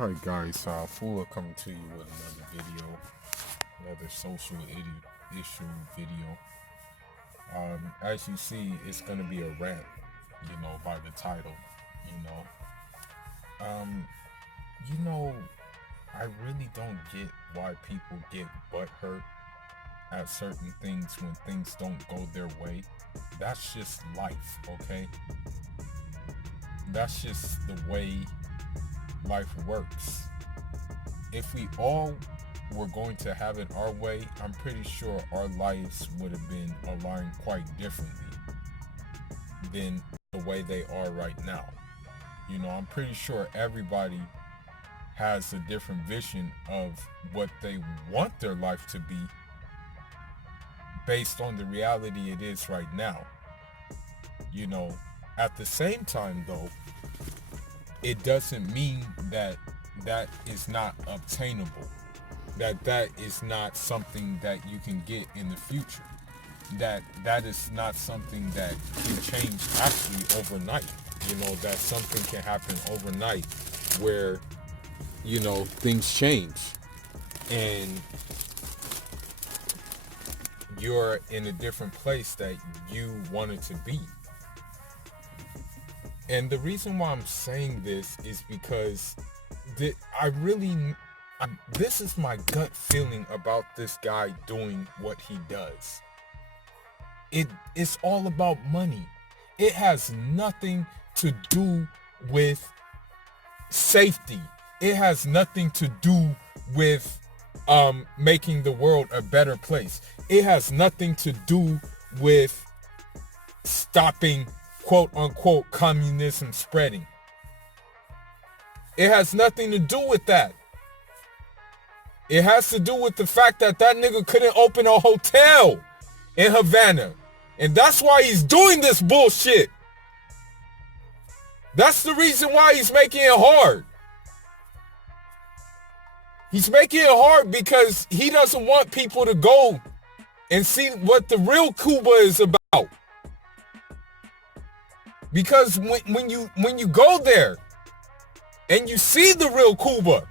Alright guys, Fuller coming to you with another video, another social issue video. As you see, it's gonna be a rant, by the title, you know. You know, I really don't get why people get butthurt at certain things when things don't go their way. That's just life, okay? That's just the way life works. If we all were going to have it our way, I'm pretty sure our lives would have been aligned quite differently than the way they are right now. I'm pretty sure everybody has a different vision of what they want their life to be based on the reality it is right now. At the same time though, it doesn't mean that that is not obtainable, that is not something that you can get in the future, that is not something that can change actually overnight. That something can happen overnight where things change and you're in a different place that you wanted to be. And the reason why I'm saying this is because this is my gut feeling about this guy doing what he does. It's all about money. It has nothing to do with safety. It has nothing to do with making the world a better place. It has nothing to do with stopping quote unquote communism spreading. It has nothing to do with that. It has to do with the fact that nigga couldn't open a hotel in Havana. And that's why he's doing this bullshit. That's the reason why he's making it hard. He's making it hard because he doesn't want people to go and see what the real Cuba is about. Because when you go there and you see the real Cuba,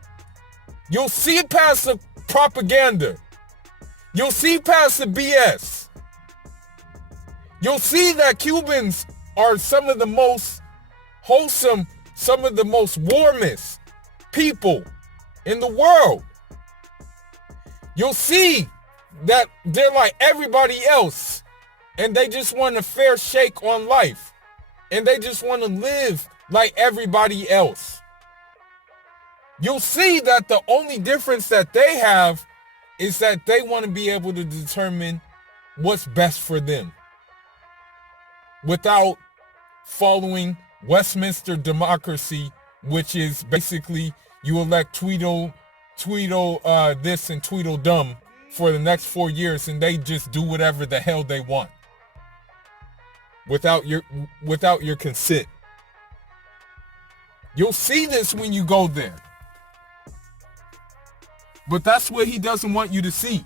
you'll see past the propaganda. You'll see past the BS. You'll see that Cubans are some of the most wholesome, some of the most warmest people in the world. You'll see that they're like everybody else and they just want a fair shake on life and they just want to live like everybody else. You'll see that the only difference that they have is that they want to be able to determine what's best for them without following Westminster democracy, which is basically you elect Tweedle this and Tweedledum for the next 4 years and they just do whatever the hell they want without your consent. You'll see this when you go there. But that's what he doesn't want you to see.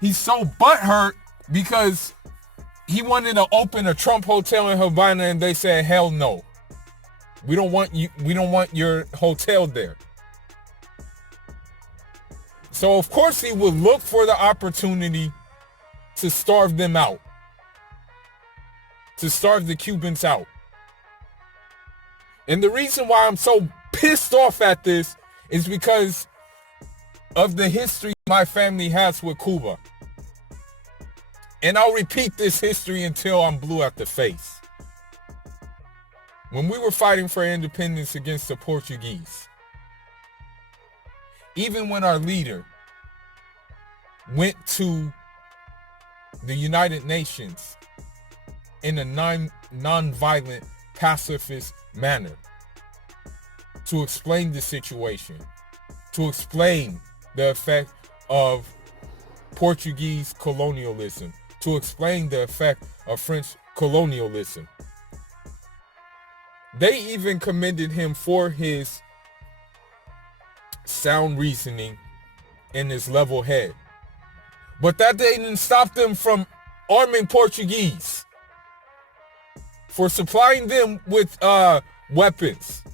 He's so butthurt because he wanted to open a Trump hotel in Havana and they said, hell no. We don't want your hotel there. So of course he would look for the opportunity to starve them out. To starve the Cubans out. And the reason why I'm so pissed off at this is because of the history my family has with Cuba. And I'll repeat this history until I'm blue at the face. When we were fighting for independence against the Portuguese, even when our leader went to the United Nations in a non-violent, pacifist manner to explain the situation, to explain the effect of Portuguese colonialism, to explain the effect of French colonialism. They even commended him for his sound reasoning and his level head. But that didn't stop them from arming Portuguese, for supplying them with weapons,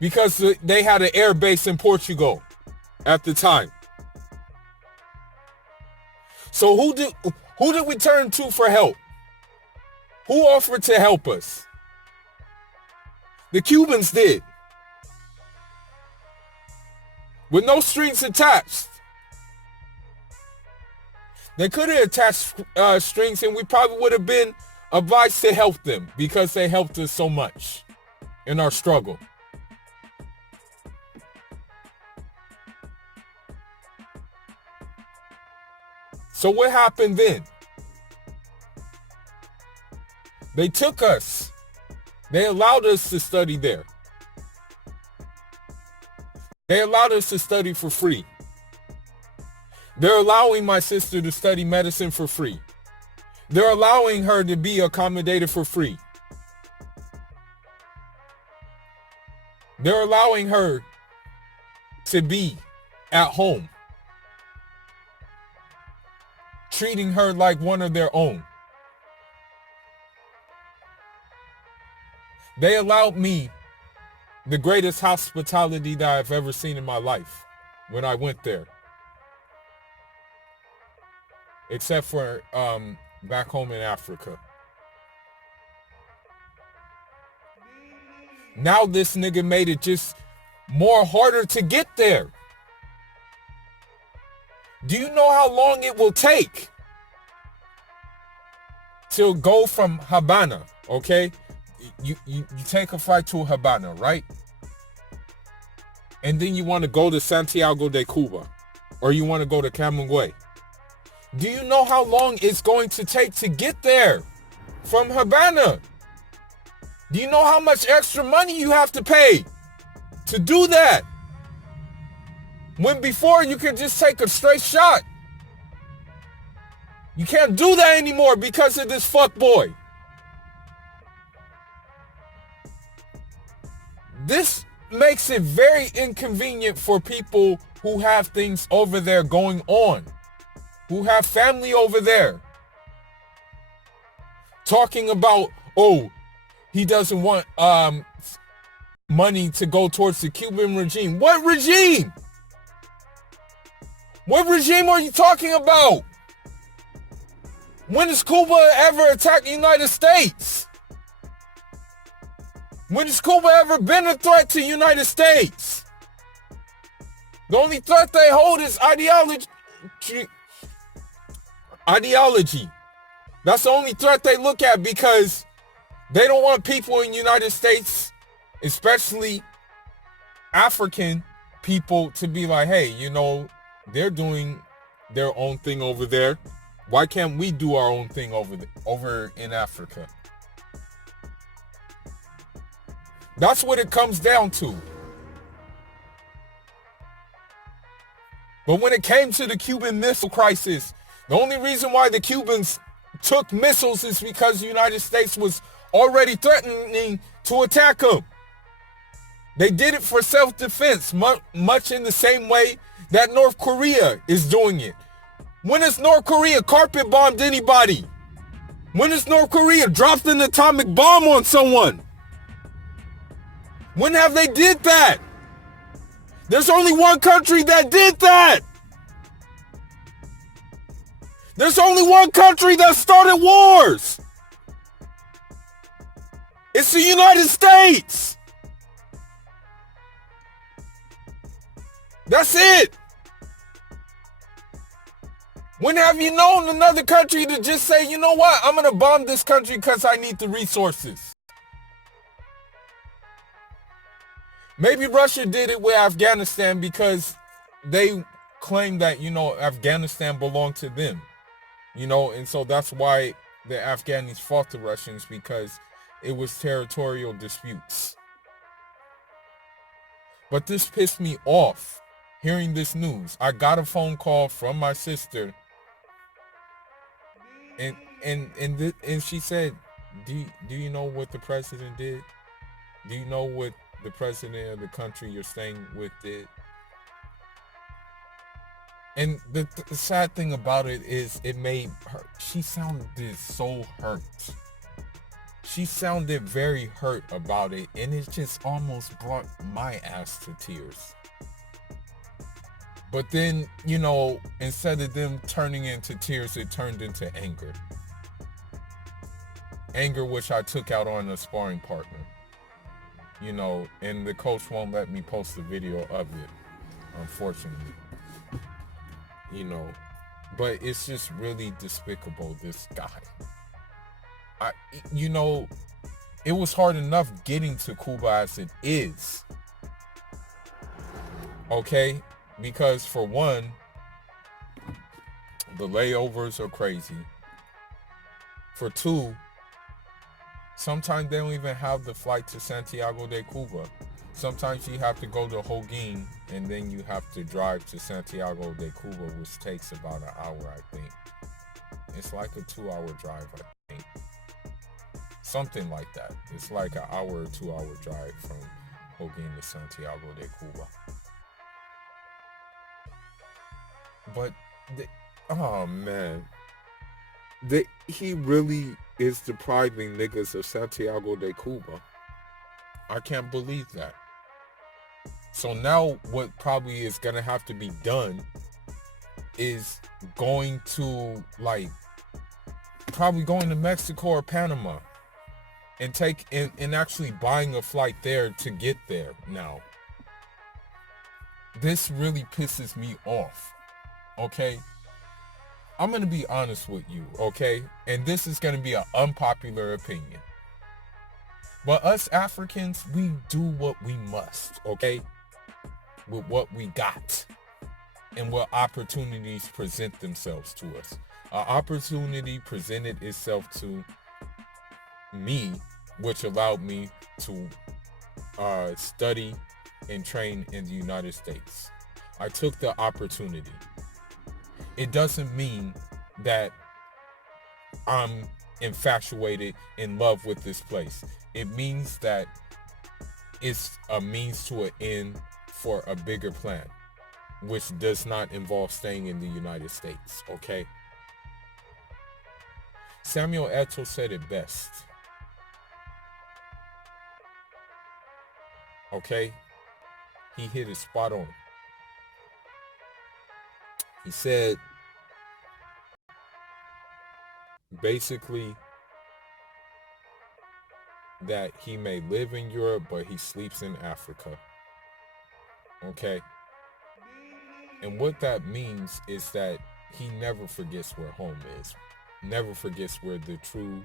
because they had an air base in Portugal at the time. So who did we turn to for help? Who offered to help us? The Cubans did. With no strings attached. They could have attached strings and we probably would have been obliged to help them because they helped us so much in our struggle. So what happened then? They took us. They allowed us to study there. They allowed us to study for free. They're allowing my sister to study medicine for free. They're allowing her to be accommodated for free. They're allowing her to be at home, treating her like one of their own. They allowed me the greatest hospitality that I've ever seen in my life when I went there. Except for back home in Africa. Now this nigga made it just more harder to get there. Do you know how long it will take to go from Havana, okay? You take a flight to Havana, right? And then you want to go to Santiago de Cuba, or you want to go to Camagüey. Do you know how long it's going to take to get there from Havana? Do you know how much extra money you have to pay to do that? When before you could just take a straight shot. You can't do that anymore because of this fuckboy. This makes it very inconvenient for people who have things over there going on, who have family over there. Talking about, oh, he doesn't want money to go towards the Cuban regime. What regime? What regime are you talking about? When has Cuba ever attacked the United States? When has Cuba ever been a threat to the United States? The only threat they hold is ideology. That's the only threat they look at because they don't want people in the United States, especially African people, to be like, hey, you know, they're doing their own thing over there. Why can't we do our own thing over in Africa? That's what it comes down to. But when it came to the Cuban Missile Crisis, the only reason why the Cubans took missiles is because the United States was already threatening to attack them. They did it for self-defense, much in the same way that North Korea is doing it. When has North Korea carpet bombed anybody? When has North Korea dropped an atomic bomb on someone? When have they did that? There's only one country that did that. There's only one country that started wars. It's the United States. That's it. When have you known another country to just say, you know what, I'm going to bomb this country because I need the resources? Maybe Russia did it with Afghanistan because they claim that, you know, Afghanistan belonged to them. You know, and so that's why the Afghanis fought the Russians, because it was territorial disputes. But this pissed me off, hearing this news. I got a phone call from my sister, and she said, do you know what the president did? Do you know what the president of the country you're staying with did? And the sad thing about it is it made her, she sounded so hurt. she sounded very hurt about it, and it just almost brought my ass to tears. But then, instead of them turning into tears, it turned into anger. Anger which I took out on a sparring partner. And the coach won't let me post a video of it, unfortunately. But it's just really despicable, this guy. It was hard enough getting to Cuba as it is. Okay? Because for one, the layovers are crazy. For two, sometimes they don't even have the flight to Santiago de Cuba. Sometimes you have to go to Holguin, and then you have to drive to Santiago de Cuba, which takes about an hour, I think. It's like a 2-hour drive, I think. Something like that. It's like an hour or 2-hour drive from Holguin to Santiago de Cuba. But, oh man. He really is depriving niggas of Santiago de Cuba. I can't believe that. So now what probably is going to have to be done is going to, probably going to Mexico or Panama and actually buying a flight there to get there now. This really pisses me off, okay? I'm going to be honest with you, okay? And this is going to be an unpopular opinion. But us Africans, we do what we must, okay? With what we got and what opportunities present themselves to us. An opportunity presented itself to me, which allowed me to study and train in the United States. I took the opportunity. It doesn't mean that I'm infatuated, in love with this place. It means that it's a means to an end for a bigger plan, which does not involve staying in the United States, okay? Samuel Eto'o said it best. Okay? He hit it spot on. He said, basically, that he may live in Europe, but he sleeps in Africa. Okay? And what that means is that he never forgets where home is. Never forgets where the true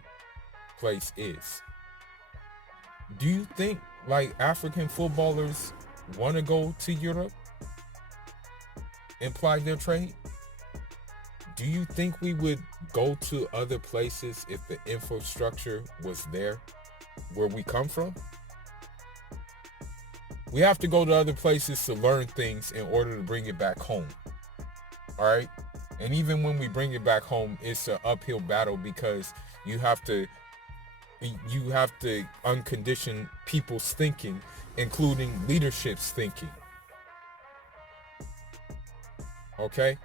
place is. Do you think, African footballers want to go to Europe and ply their trade? Do you think we would go to other places if the infrastructure was there where we come from? We have to go to other places to learn things in order to bring it back home. All right? And even when we bring it back home, it's an uphill battle because you have to uncondition people's thinking, including leadership's thinking. Okay?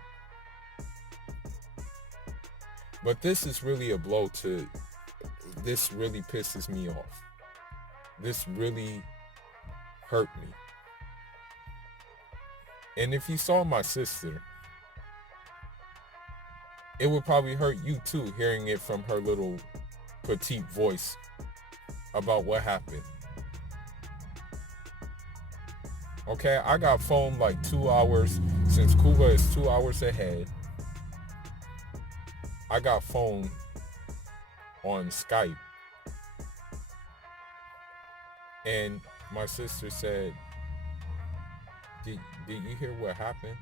But this is really a blow to, this really pisses me off. This really hurt me. And if you saw my sister, it would probably hurt you too, hearing it from her little petite voice about what happened. Okay, I got phone 2 hours, since Cuba is 2 hours ahead. I got phone on Skype. And my sister said, did you hear what happened?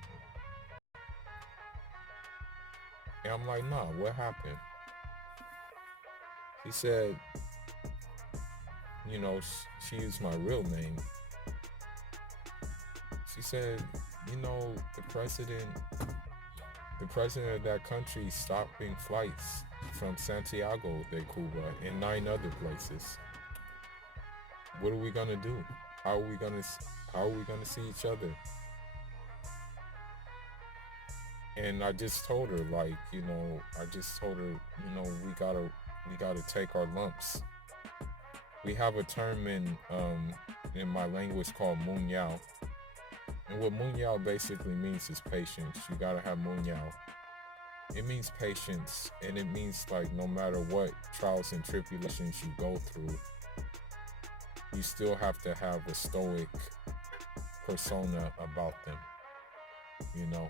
And I'm like, nah, what happened? He said, she used my real name. She said, the president of that country stopping flights from Santiago de Cuba and 9 other places. What are we gonna do? How are we gonna see each other? And I just told her, we gotta take our lumps. we have a term in my language called munyao. And what munyao basically means is patience. You gotta have munyao. It means patience, and it means like no matter what trials and tribulations you go through, you still have to have a stoic persona about them, you know.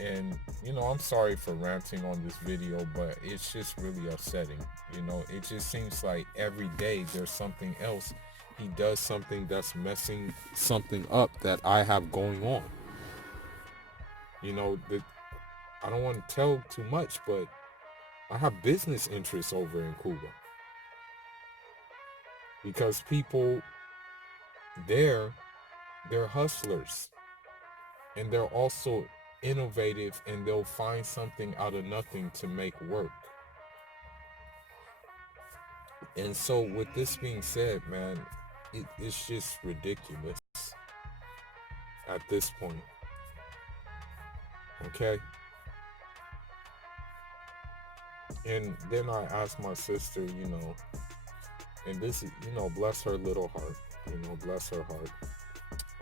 And I'm sorry for ranting on this video, but it's just really upsetting. It just seems like every day there's something else. He does something that's messing something up that I have going on. That I don't want to tell too much, but I have business interests over in Cuba because people there, they're hustlers, and they're also innovative, and they'll find something out of nothing to make work. And so with this being said, man, it's just ridiculous at this point. Okay. And then I asked my sister, and this is, bless her little heart, bless her heart.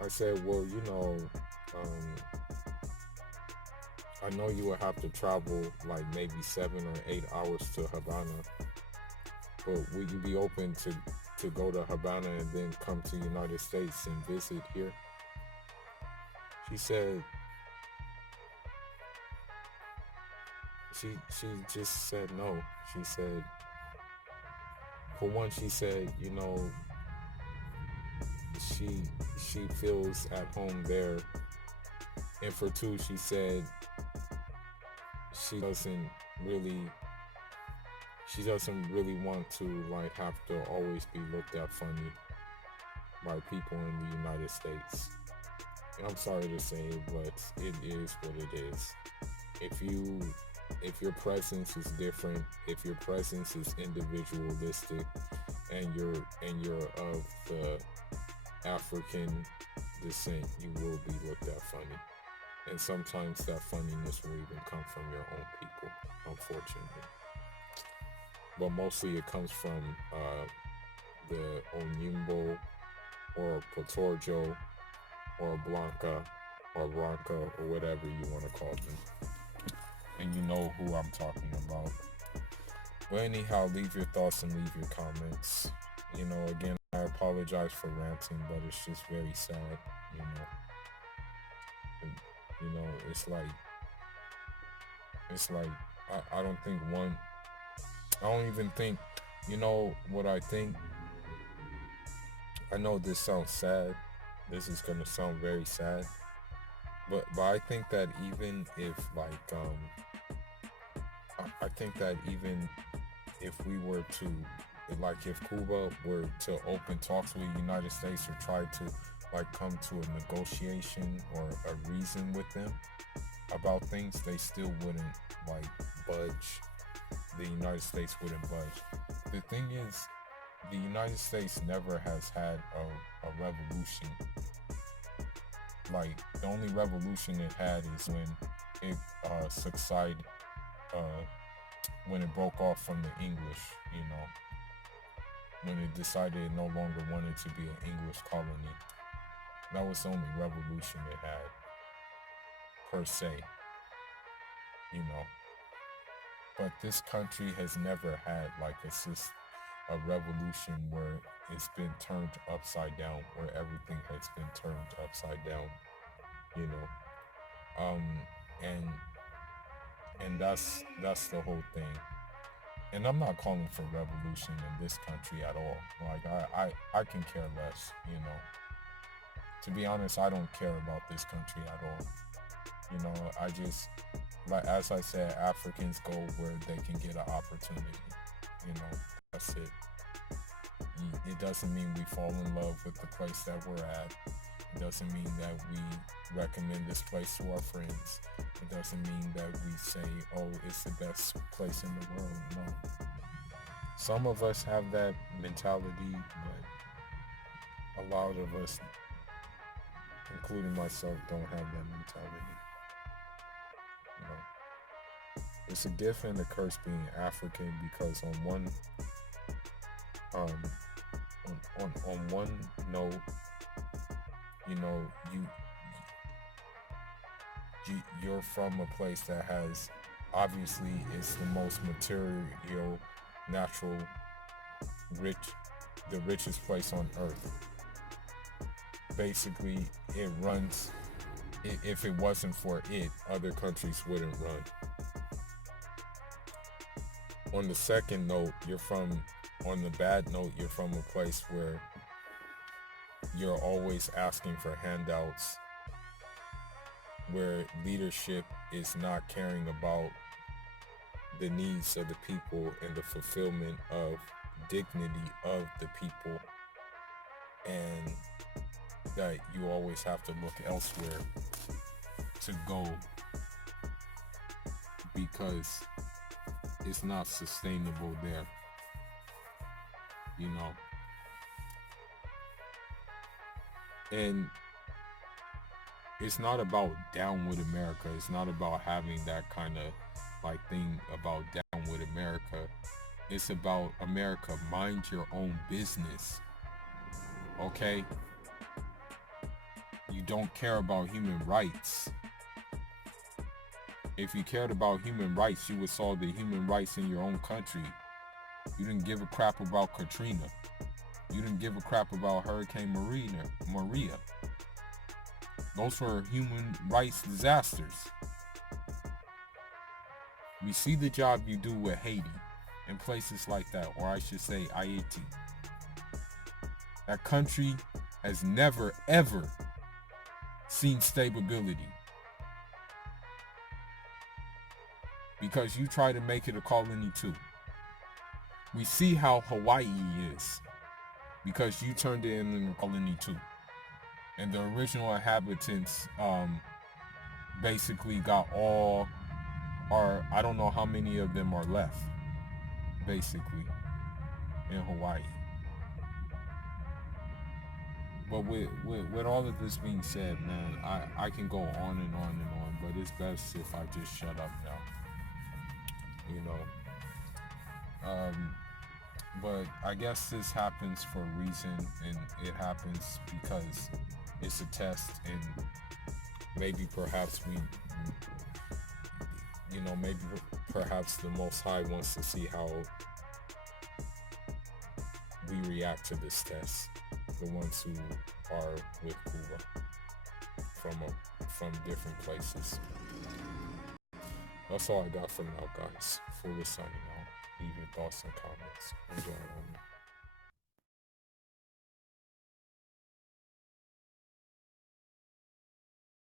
I said, well, I know you would have to travel like maybe 7 or 8 hours to Havana, but would you be open to go to Havana and then come to the United States and visit here? She said, she just said no. She said, for one, she said, she feels at home there. And for two, she said she doesn't really want to like have to always be looked at funny by people in the United States. And I'm sorry to say it, but it is what it is. If your presence is different, if your presence is individualistic, and you're of the African descent, you will be looked at funny. And sometimes that funniness will even come from your own people, unfortunately. But mostly it comes from the Onyimbo or Potorjo or Blanca or Blanca or whatever you want to call them. And you know who I'm talking about. But anyhow, leave your thoughts and leave your comments. Again, I apologize for ranting, but it's just very sad, it's like I don't think I don't even think, what I think. I know this sounds sad. This is gonna sound very sad. But I think that even if I think that even if we were to, like if Cuba were to open talks with the United States or try to like come to a negotiation or a reason with them about things, they still wouldn't like budge. The United States wouldn't budge. The thing is, the United States never has had a revolution. Like the only revolution it had is when it succeeded, when it broke off from the English, when it decided it no longer wanted to be an English colony. That was the only revolution it had, per se, But this country has never had like a revolution where it's been turned upside down, where everything has been turned upside down, and that's the whole thing. And I'm not calling for revolution in this country at all. Like I can care less, To be honest, I don't care about this country at all. I just, like as I said, Africans go where they can get an opportunity. That's it. It doesn't mean we fall in love with the place that we're at. It doesn't mean that we recommend this place to our friends. It doesn't mean that we say, oh, it's the best place in the world. No. Some of us have that mentality, but a lot of us, including myself, don't have that mentality. It's a gift and a curse being African, because on um, on one note, you know, you're from a place that has, obviously, it's the most material, natural, rich, the richest place on earth. Basically, it runs. If it wasn't for it, other countries wouldn't run. On the second note, on the bad note, you're from a place where you're always asking for handouts, where leadership is not caring about the needs of the people and the fulfillment of dignity of the people, and that you always have to look elsewhere to go because it's not sustainable there, you know. And it's not about down with America. It's not about having that kind of like thing about down with America. It's about America, mind your own business. Okay? You don't care about human rights. If you cared about human rights, you would solve the human rights in your own country. You didn't give a crap about Katrina. You didn't give a crap about Hurricane Maria. Those were human rights disasters. We see the job you do with Haiti and places like that, or I should say Haiti. That country has never, ever seen stability. Because you try to make it a colony too. We see how Hawaii is because you turned it into a colony too. And the original inhabitants basically got all, or I don't know how many of them are left, basically, in Hawaii. But with all of this being said, man, I can go on and on and on, but it's best if I just shut up now. You know. But I guess this happens for a reason, and it happens because it's a test, and maybe perhaps maybe perhaps the Most High wants to see how we react to this test, the ones who are with Cuba from different places. That's all I got for now, guys. Full signing out. Leave your thoughts and comments. Enjoy.